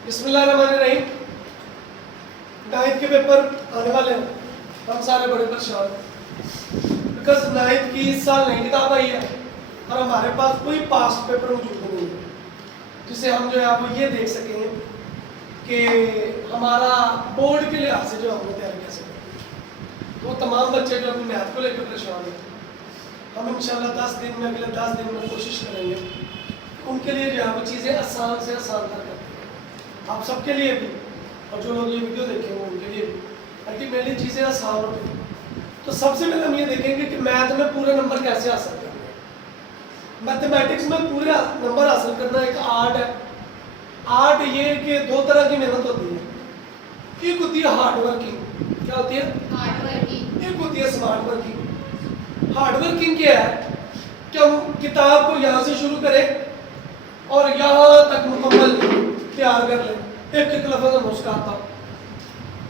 बिस्मिल्लाहिर्रहमानिर्रहीम। नाइन्थ के पेपर आने वाले हैं, हम सारे बड़े परेशान हैं बिकॉज नाइन्थ की इस साल नई किताब आई है और हमारे पास कोई पास्ट पेपर मौजूद नहीं है जिसे हम जो है वो ये देख सकें कि हमारा बोर्ड के लिहाज से जो हमने तैयारी कैसे करें। वो तमाम बच्चे जो अपनी मैथ को लेकर परेशान हैं, हम इंशाल्लाह 10 दिन में, अगले 10 दिन में कोशिश करेंगे उनके लिए जो है वो चीज़ें आसान से आसान कर करते हैं, आप सबके लिए भी और जो लोग ये वीडियो देखेंगे उनके लिए भी, अल्टीमेटली चीज़ें आसान होती हैं। तो सबसे पहले हम ये देखेंगे कि मैथ में पूरे नंबर कैसे हासिल करना है। मैथमेटिक्स में पूरे नंबर हासिल करना एक आर्ट है। आर्ट ये कि दो तरह की मेहनत होती है, एक होती है हार्ड वर्किंग, क्या होती है हार्ड वर्किंग, एक होती है स्मार्ट वर्किंग। हार्ड वर्किंग क्या है कि हम किताब को यहाँ से शुरू करें और यहाँ तक मुकम्मल तैयार कर लें, एक एक लफ्ज़ हम उसका आता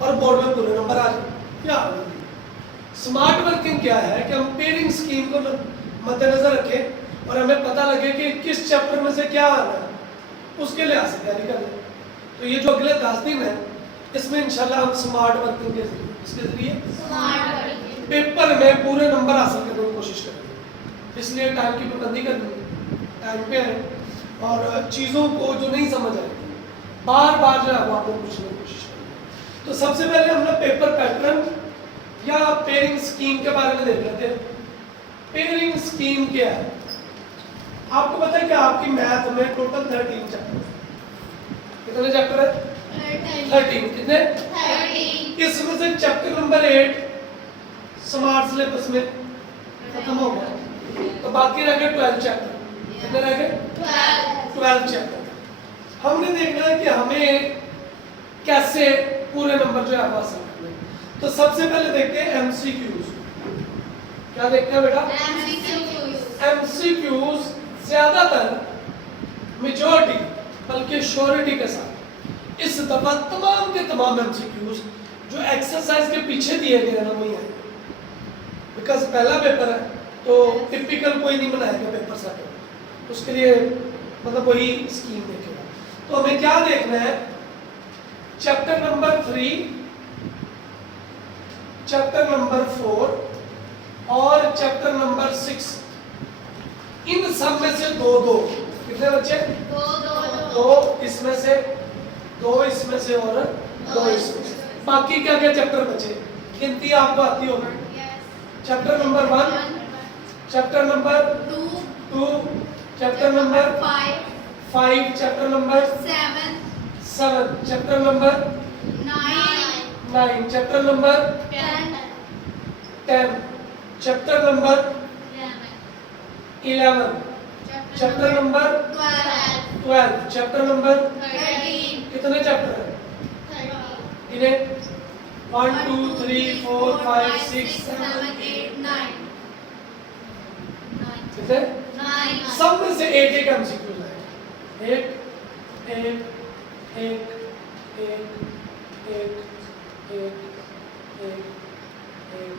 और बोर्ड में पूरे नंबर आ जाए, क्या। स्मार्ट वर्किंग क्या है कि हम पेयरिंग स्कीम को मद्देनजर रखें और हमें पता लगे कि किस चैप्टर में से क्या आना है, उसके लिहाज से तैयारी कर लें। तो ये जो अगले 10 दिन है इसमें इंशाल्लाह हम स्मार्ट वर्किंग के जरिए, इसके जरिए पेपर में पूरे नंबर हासिल करने की कोशिश करेंगे। इसलिए टाइम की पाबंदी करनी है, टाइम पे है और चीज़ों को जो नहीं समझ आएगी बार बार जो है वो आपको पूछने की कोशिश करेंगे। तो सबसे पहले हमने पेपर पैटर्न या पेयरिंग स्कीम के बारे में देख लेते हैं। पेयरिंग स्कीम क्या है? आपको पता है कि आपकी मैथ में टोटल 13 चैप्टर, कितने चैप्टर है 13, कितने 13। इसमें से चैप्टर नंबर 8 स्मार्ट सिलेबस में खत्म हो गया, तो बाकी रह गए 12 चैप्टर। कितने रह गए 12 चैप्टर। हमने देखना है कि हमें कैसे पूरे नंबर जो है हासिल करने हैं। तो सबसे पहले देखते हैं एमसीक्यूज। क्या देखते हैं बेटा? एमसीक्यूज ज्यादातर मेजॉरिटी बल्कि श्योरिटी के साथ इस दफा तमाम के तमाम एमसीक्यूज जो एक्सरसाइज के पीछे दिए गए हैं ना वही आएंगे, बिकॉज पहला पेपर है तो टिपिकल कोई नहीं बनाएगा पेपर सेट, उसके लिए मतलब वही स्कीम देखेगा। तो हमें क्या देखना है? चैप्टर नंबर 3, चैप्टर नंबर 4 और चैप्टर नंबर 6, इन सब में से दो दो, कितने बच्चे? दो इसमें से, दो इसमें से और दो इसमें से। बाकी क्या क्या चैप्टर बचे? गिनती आपको आती होगी। Chapter number 1, chapter number 2, chapter number 5, chapter number 7, chapter number 9, chapter number 10, chapter number 11, chapter number 12, chapter number 13। कितने चैप्टर है इन्हें? 1 2 3 4 5 6 7 8 9, कितने? सब में से एक एक एमसीक्यू है, एक एक एक एक एक एक एक एक।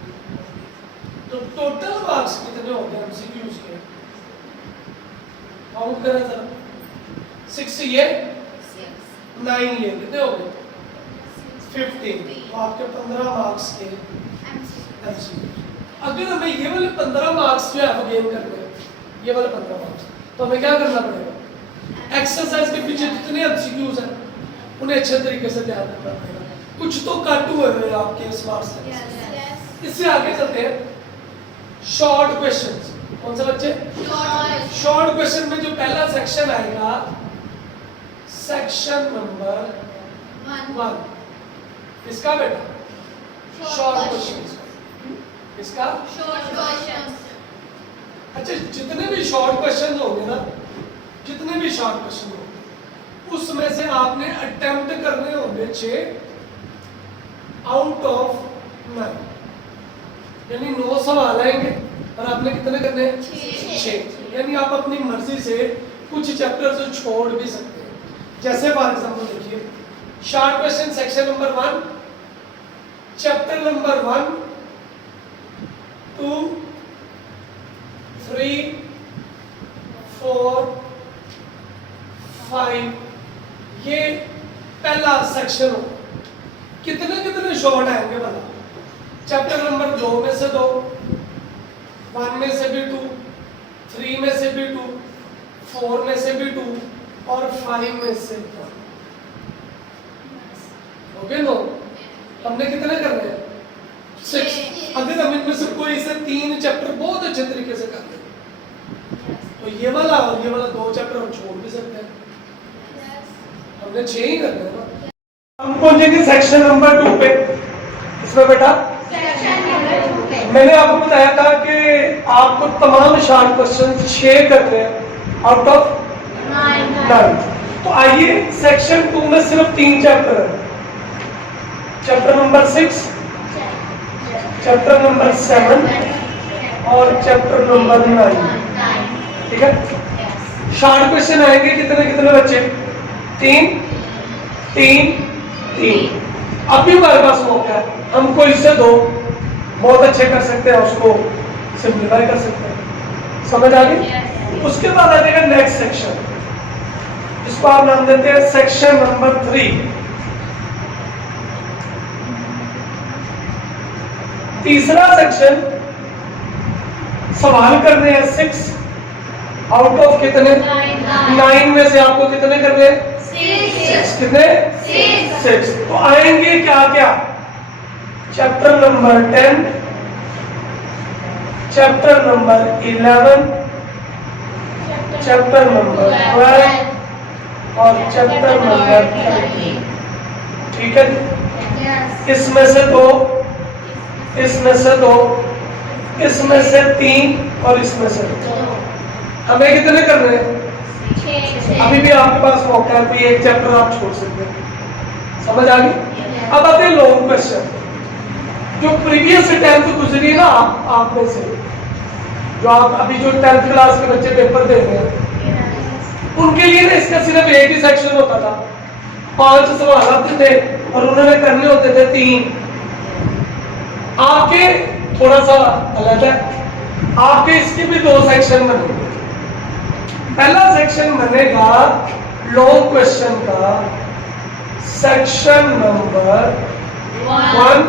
तो टोटल मार्क्स कितने हो गए एमसीक्यूज के? काउंट करें जरा। 6 ये 9 ये कितने हो गए? 15। तो आपके 15 मार्क्स के एमसीक्यू। अगर हमें ये वाले 15 मार्क्स जो है वो गेन करने हैं, ये वाले 15 मार्क्स, तो हमें क्या करना पड़ेगा? एक्सरसाइज के पीछे जितने एमसीक्यूज हैं उन्हें अच्छे तरीके से ध्यान रखना पड़ेगा। कुछ तो काटू हुए आपके स्मार्ट से। इससे आगे चलते हैं शॉर्ट क्वेश्चंस। कौन सा बच्चे? शॉर्ट क्वेश्चन में जो पहला सेक्शन आएगा, सेक्शन नंबर 1, इसका बेटा शॉर्ट क्वेश्चन। इसका अच्छा, जितने भी शॉर्ट क्वेश्चन होंगे ना, जितने भी शॉर्ट क्वेश्चन होंगे उसमें से आपने अटेम्प्ट करने होंगे 6 आउट ऑफ 9, यानी 9 सवाल आएंगे और आपने कितने करने हैं? 6। यानी आप अपनी मर्जी से कुछ चैप्टर से छोड़ भी सकते हैं। जैसे फॉर एग्जाम्पल देखिए, short question section number 1, chapter number 1 2 3 4 5, ये पहला सेक्शन हो, कितने कितने शॉर्ट आएंगे भला? चैप्टर नंबर 2 में से 2, 1 में से भी 2, 3 में से भी 2, 4 में से भी 2 और 5 में से 1। Okay no? हमने कितने करने हैं? 6। अगर हम इनमें से कोई से 3 चैप्टर बहुत अच्छे तरीके से कर लें तो ये वाला और ये वाला 2 चैप्टर हम छोड़ भी सकते हैं। हमने 6 ही करने हैं ना। हम पहुंचेंगे सेक्शन नंबर 2 पे। इसमें बेटा मैंने आपको बताया था कि आपको तमाम शार्ट क्वेश्चन 6 करने हैं आउट ऑफ 9। तो आइए सेक्शन 2 में सिर्फ 3 चैप्टर है। चैप्टर नंबर 6, चैप्टर नंबर 7 और चैप्टर नंबर 9। ठीक है? शार्ट क्वेश्चन आएंगे कितने कितने बच्चे? 3 3 3। अभी हमारे पास मौका है, हम कोई से 2 बहुत अच्छे कर सकते हैं, उसको सिंप्लीफाई कर सकते हैं। समझ आ गई? उसके बाद आ जाएगा नेक्स्ट सेक्शन, जिसको आप नाम देते हैं सेक्शन नंबर 3। तीसरा सेक्शन सवाल करने हैं 6 आउट ऑफ कितने? 9 में से आपको कितने करने? 6। कितने? 6। तो आएंगे क्या क्या? Chapter number 10, chapter number 11, chapter number 12 और चैप्टर नंबर 13। ठीक है? इसमें से 2, इसमें से 2, इसमें से 3 और इसमें से 2। हमें कितने करने हैं? 6। अभी भी आपके पास मौका है, कोई एक चैप्टर आप छोड़ सकते हैं। समझ आ गई? अब आते हैं लॉन्ग क्वेश्चन। जो प्रीवियस 10th गुजरी ना आप में से, जो आप अभी जो 10th क्लास के बच्चे पेपर दे रहे हैं, उनके लिए ना इसका सिर्फ एक ही सेक्शन होता था। 5 सवाल आते थे और उन्होंने करने होते थे 3। आपके थोड़ा सा अलग है, आपके इसके भी 2 सेक्शन बनेंगे। पहला सेक्शन बनेगा लॉन्ग क्वेश्चन का, सेक्शन नंबर 1।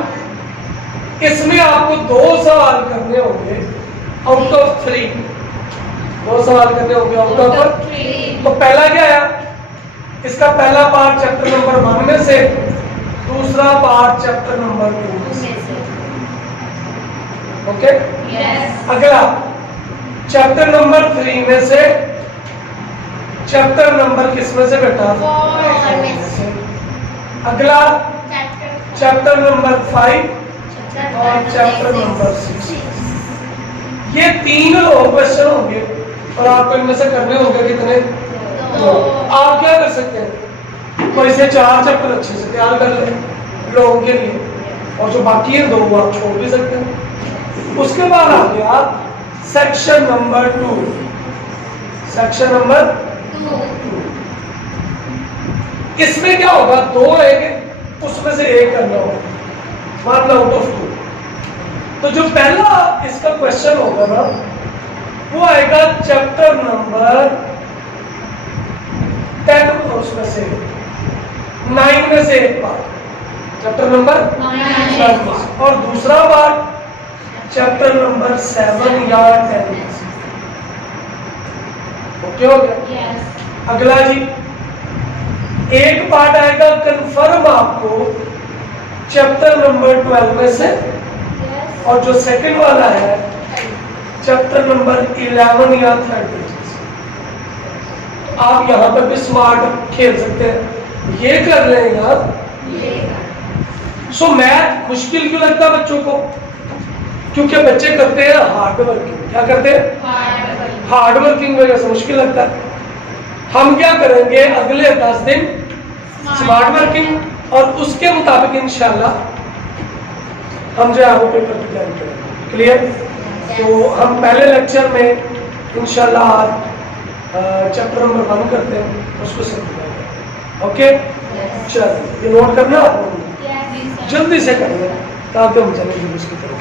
इसमें आपको 2 सवाल करने होंगे आउट ऑफ 3। 2 सवाल करने होंगे आउट ऑफ 3। तो पहला क्या है? इसका पहला पार्ट चैप्टर नंबर 1 में से, दूसरा पार्ट चैप्टर नंबर 2 में से। ओके? अगला चैप्टर नंबर 3 में से, चैप्टर नंबर किस में से बेटा? 4 में से। अगला चैप्टर नंबर 5 और चैप्टर नंबर 6। ये 3 क्वेश्चन होंगे और आपको इनमें से करने होंगे कितने? 2। आप क्या कर सकते हैं? कोई से 4 चैप्टर अच्छे से तैयार कर लें लोगों के लिए, और जो बाकी है 2 वो आप छोड़ भी सकते हैं। उसके बाद आ गया सेक्शन नंबर 2। Section number 2। इसमें क्या होगा? 2 आएंगे, उसमें से 1 करना होगा, मतलब आउट ऑफ 2। तो जो पहला इसका क्वेश्चन होगा ना, वो आएगा चैप्टर नंबर 10 और उसमें से 9 में से एक पार्ट, चैप्टर नंबर 9, और दूसरा पार्ट चैप्टर नंबर 7 या 10 में से। ओके हो गया? अगला जी, एक पार्ट आएगा कंफर्म आपको चैप्टर नंबर 12 में से, और जो सेकंड वाला है चैप्टर नंबर 11 या 13 से। आप यहाँ पर भी स्मार्ट खेल सकते हैं, ये कर लेगा। सो मैथ मुश्किल क्यों लगता है बच्चों को? क्योंकि बच्चे करते हैं हार्ड वर्किंग। क्या करते हैं? हार्ड वर्किंग वजह से मुश्किल लगता है। हम क्या करेंगे अगले 10 दिन? स्मार्ट वर्किंग, और उसके मुताबिक इंशाल्लाह हम जो है वो पेपर की तैयारी करेंगे। क्लियर? तो हम पहले लेक्चर में इंशाल्लाह आज चैप्टर नंबर 1 करते हैं, उसको समझ लेंगे। ओके? चलिए, ये नोट करना जल्दी से करना ताकि हम चलेंगे उसकी तरफ।